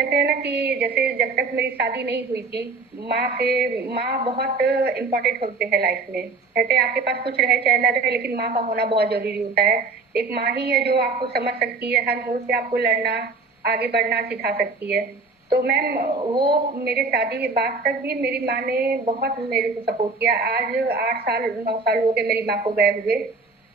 कहते हैं ना कि जैसे जब तक मेरी शादी नहीं हुई थी, माँ बहुत इम्पोर्टेंट होते हैं लाइफ में। कहते हैं आपके पास कुछ रहे चाहे ना रहे, लेकिन माँ का होना बहुत जरूरी होता है। एक माँ ही है जो आपको समझ सकती है, हर मोड़ से आपको लड़ना, आगे बढ़ना सिखा सकती है। तो मैम वो मेरे शादी के बाद तक भी मेरी माँ ने बहुत मेरे को सपोर्ट किया। आज 8 साल 9 साल हो गए मेरी माँ को गए हुए।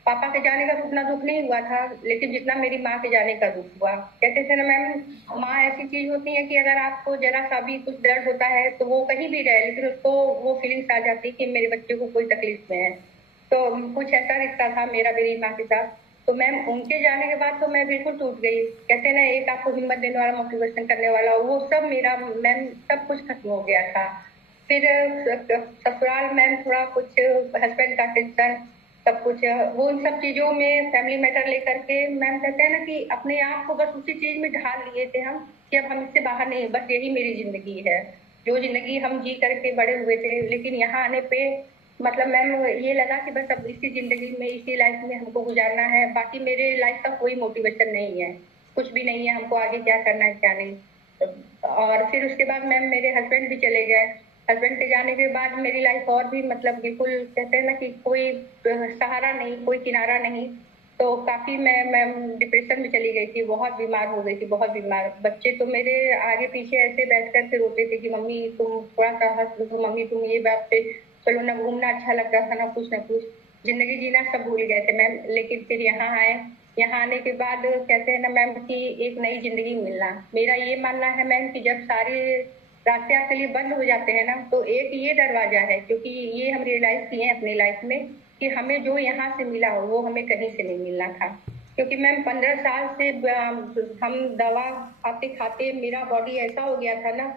पापा के जाने का तो उतना दुख नहीं हुआ था, लेकिन जितना मेरी माँ के जाने का दुख हुआ। कहते थे ना मैम, माँ ऐसी चीज होती है कि अगर आपको जरा सा भी कुछ दर्द होता है तो वो कहीं भी रहे, लेकिन उसको वो फीलिंग्स आ जाती है कि मेरे बच्चे को कोई तकलीफ में है। तो कुछ ऐसा रिश्ता था मेरा मेरी माँ के साथ। तो मैम उनके जाने के बाद तो मैं बिल्कुल टूट गई। कहते हैं ना, एक आपको हिम्मत देने वाला, मोटिवेशन करने वाला, वो सब मेरा मैम सब कुछ खत्म हो गया था। फिर ससुराल मैम थोड़ा कुछ हस्बैंड का टेंशन, सब कुछ वो उन सब चीजों में फैमिली मैटर लेकर के मैम कहते हैं ना कि अपने आप को बस उसी चीज में ढाल लिए थे हम, कि अब हम इससे बाहर नहीं, बस यही मेरी जिंदगी है, जो जिंदगी हम जी करके बड़े हुए थे। लेकिन यहाँ आने पे मतलब मैम ये लगा कि बस अब इसी जिंदगी में, इसी लाइफ में हमको गुजारना है। बाकी मेरे लाइफ का कोई मोटिवेशन नहीं है, कुछ भी नहीं है हमको आगे क्या करना है क्या नहीं। और फिर उसके बाद मैम मेरे हस्बैंड भी चले गए। हस्बैंड के जाने के बाद मेरी लाइफ और भी मतलब बिल्कुल कहते हैं ना कि कोई सहारा नहीं, कोई किनारा नहीं। तो काफी मैं डिप्रेशन में चली गई थी, बहुत बीमार हो गई थी, बहुत बीमार। बच्चे तो मेरे आगे पीछे ऐसे बैठ कर के रोते थे कि मम्मी तुम थोड़ा सा हंस लो, मम्मी तुम ये बात पे चलो ना, घूमना अच्छा लगता था ना, कुछ ना कुछ जिंदगी जीना सब भूल गए थे मैम। लेकिन फिर यहाँ आए, यहाँ आने के बाद कहते हैं ना मैम कि एक नई जिंदगी मिलना, मेरा ये मानना है मैम कि जब सारे रास्ते आपके लिए बंद हो जाते हैं ना, तो एक ये दरवाजा है, क्योंकि ये हम रियलाइज किए हैं अपनी लाइफ में कि हमें जो यहाँ से मिला हो वो हमें कहीं से नहीं मिलना था। क्योंकि मैम 15 साल से हम दवा खाते खाते मेरा बॉडी ऐसा हो गया था ना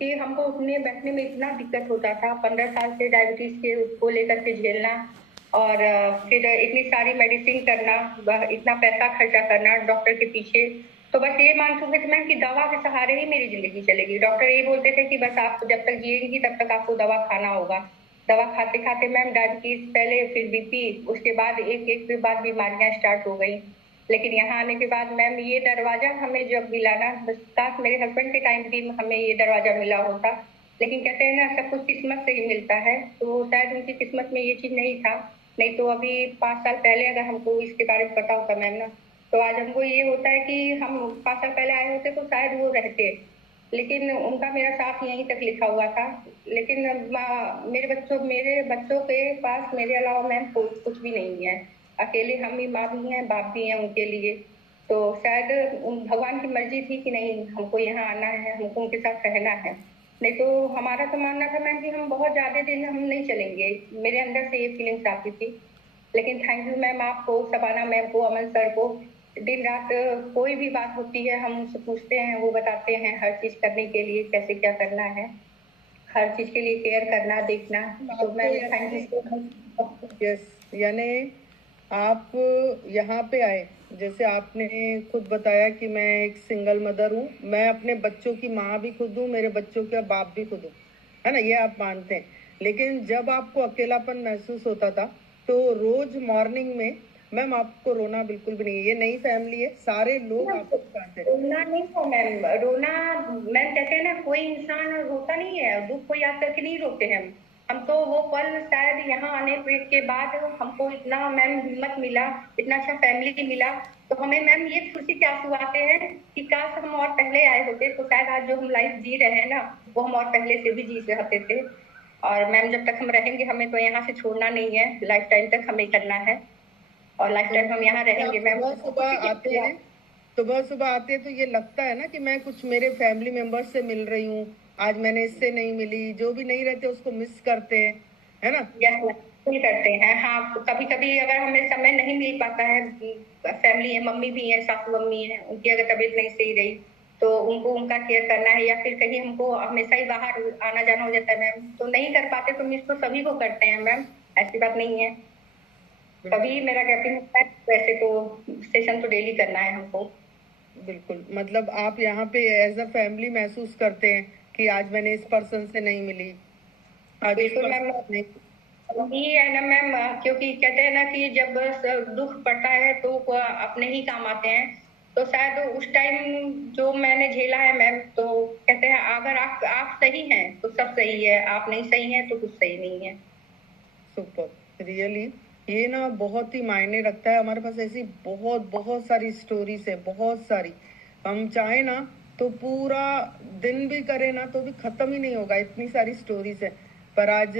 कि हमको उठने बैठने में इतना दिक्कत होता था। 15 साल से डायबिटीज के को लेकर के झेलना, और फिर इतनी सारी मेडिसिन करना, इतना पैसा खर्चा करना डॉक्टर के पीछे। तो बस ये मान चुके थे मैम कि दवा के सहारे ही मेरी जिंदगी चलेगी। डॉक्टर ये बोलते थे कि बस आप जब तक जिएंगी तब तक आपको दवा खाना होगा। दवा खाते खाते मैम डायबिटीज पहले, फिर बीपी, उसके बाद एक एक के बाद बीमारियां स्टार्ट हो गई। लेकिन यहाँ आने के बाद मैम ये दरवाजा हमें जब मिला ना, बस काश मेरे हस्बैंड के टाइम भी हमें ये दरवाजा मिला होता। लेकिन कहते हैं ना सब कुछ किस्मत से ही मिलता है, तो शायद उनकी किस्मत में ये चीज नहीं था। नहीं तो अभी 5 साल पहले अगर हमको इसके बारे में पता होता मैम ना, तो आज हमको ये होता है कि हम 5 साल पहले आए होते तो शायद वो रहते। लेकिन उनका मेरा साथ यहीं तक लिखा हुआ था। लेकिन मेरे बच्चों के पास मेरे अलावा मैम कुछ भी नहीं है। अकेले हम ही माँ भी हैं, बाप भी हैं उनके लिए। तो शायद भगवान की मर्जी थी कि नहीं हमको यहाँ आना है, हमको उनके साथ रहना है। नहीं तो हमारा तो मानना था मैम कि हम बहुत ज्यादा दिन हम नहीं चलेंगे, मेरे अंदर से ये फीलिंग्स आती थी। लेकिन थैंक यू मैम आपको, शबाना मैम को, अमन सर को। दिन रात कोई भी बात होती है हम उनसे पूछते हैं, वो बताते हैं हर चीज करने के लिए कैसे क्या करना है, हर चीज के लिए केयर करना, देखना। तो आपको मैम थैंक यू यानी, सो मच। यस, यानी आप यहाँ पे आए, जैसे आपने खुद बताया कि मैं एक सिंगल मदर हूँ, मैं अपने बच्चों की माँ भी खुद हूँ, मेरे बच्चों का बाप भी खुद हूँ, है ना, ये आप मानते हैं। लेकिन जब आपको अकेलापन महसूस होता था तो रोज मॉर्निंग में, मैम आपको रोना बिल्कुल भी नहीं है, ये नई फैमिली है, सारे लोग आपको चाहते हैं। रोना नहीं था मैम, रोना मैम कहते हैं ना कोई इंसान रोता नहीं है, दुख को याद करके नहीं रोते हैं हम तो वो पल शायद यहाँ आने के बाद हमको इतना मैम हिम्मत मिला, इतना अच्छा फैमिली मिला। तो हमें मैम ये खुशी के आंसू आते हैं कि काश हम और पहले आए होते, तो शायद आज जो हम लाइफ जी रहे हैं ना वो हम और पहले से भी जी सकते थे। और मैम जब तक हम रहेंगे हमें तो यहाँ से छोड़ना नहीं है, लाइफ टाइम तक हमें करना है, और लाइफ तो टाइम हम यहाँ जैसे रहेंगे आप मैम। सुबह सुबह खुशी आते की हैं, सुबह सुबह आते हैं तो ये लगता है ना कि मैं कुछ मेरे फैमिली मेंबर्स से मिल रही हूँ, आज मैंने इससे नहीं मिली, जो भी नहीं रहते उसको मिस करते हैं, है ना। यस फील करते हैं। हाँ कभी कभी अगर हमें समय नहीं मिल पाता है, फैमिली है, मम्मी भी है, सासू अम्मी है, उनकी अगर तबीयत नहीं सही रही तो उनको उनका केयर करना है, या फिर कहीं हमको हमेशा ही बाहर आना जाना हो जाता है मैम, तो नहीं कर पाते, तो मिस तो सभी को करते हैं मैम, ऐसी बात नहीं है। बिल्कुल कभी मेरा गैपिंग होता है, वैसे तो सेशन तो डेली करना है हमको। बिल्कुल, मतलब आप यहाँ पे एज अ फैमिली महसूस करते हैं कि आज मैंने इस पर्सन से नहीं मिली, आज उस बिल्कुल मैम, पर्सन से नहीं। वही है ना मैम, क्योंकि कहते हैं ना कि जब दुख पड़ता है तो वो अपने ही काम आते हैं। तो शायद उस टाइम जो मैंने झेला है मैम, तो कहते हैं अगर आप सही हैं तो सब सही है, आप नहीं सही हैं तो कुछ सही नहीं है। सुपर, रियली ये ना बहुत ही मायने रखता है। हमारे पास ऐसी बहुत बहुत सारी स्टोरीज है, बहुत सारी। हम चाहे ना तो पूरा दिन भी करें ना तो भी खत्म ही नहीं होगा, इतनी सारी स्टोरीज है। पर आज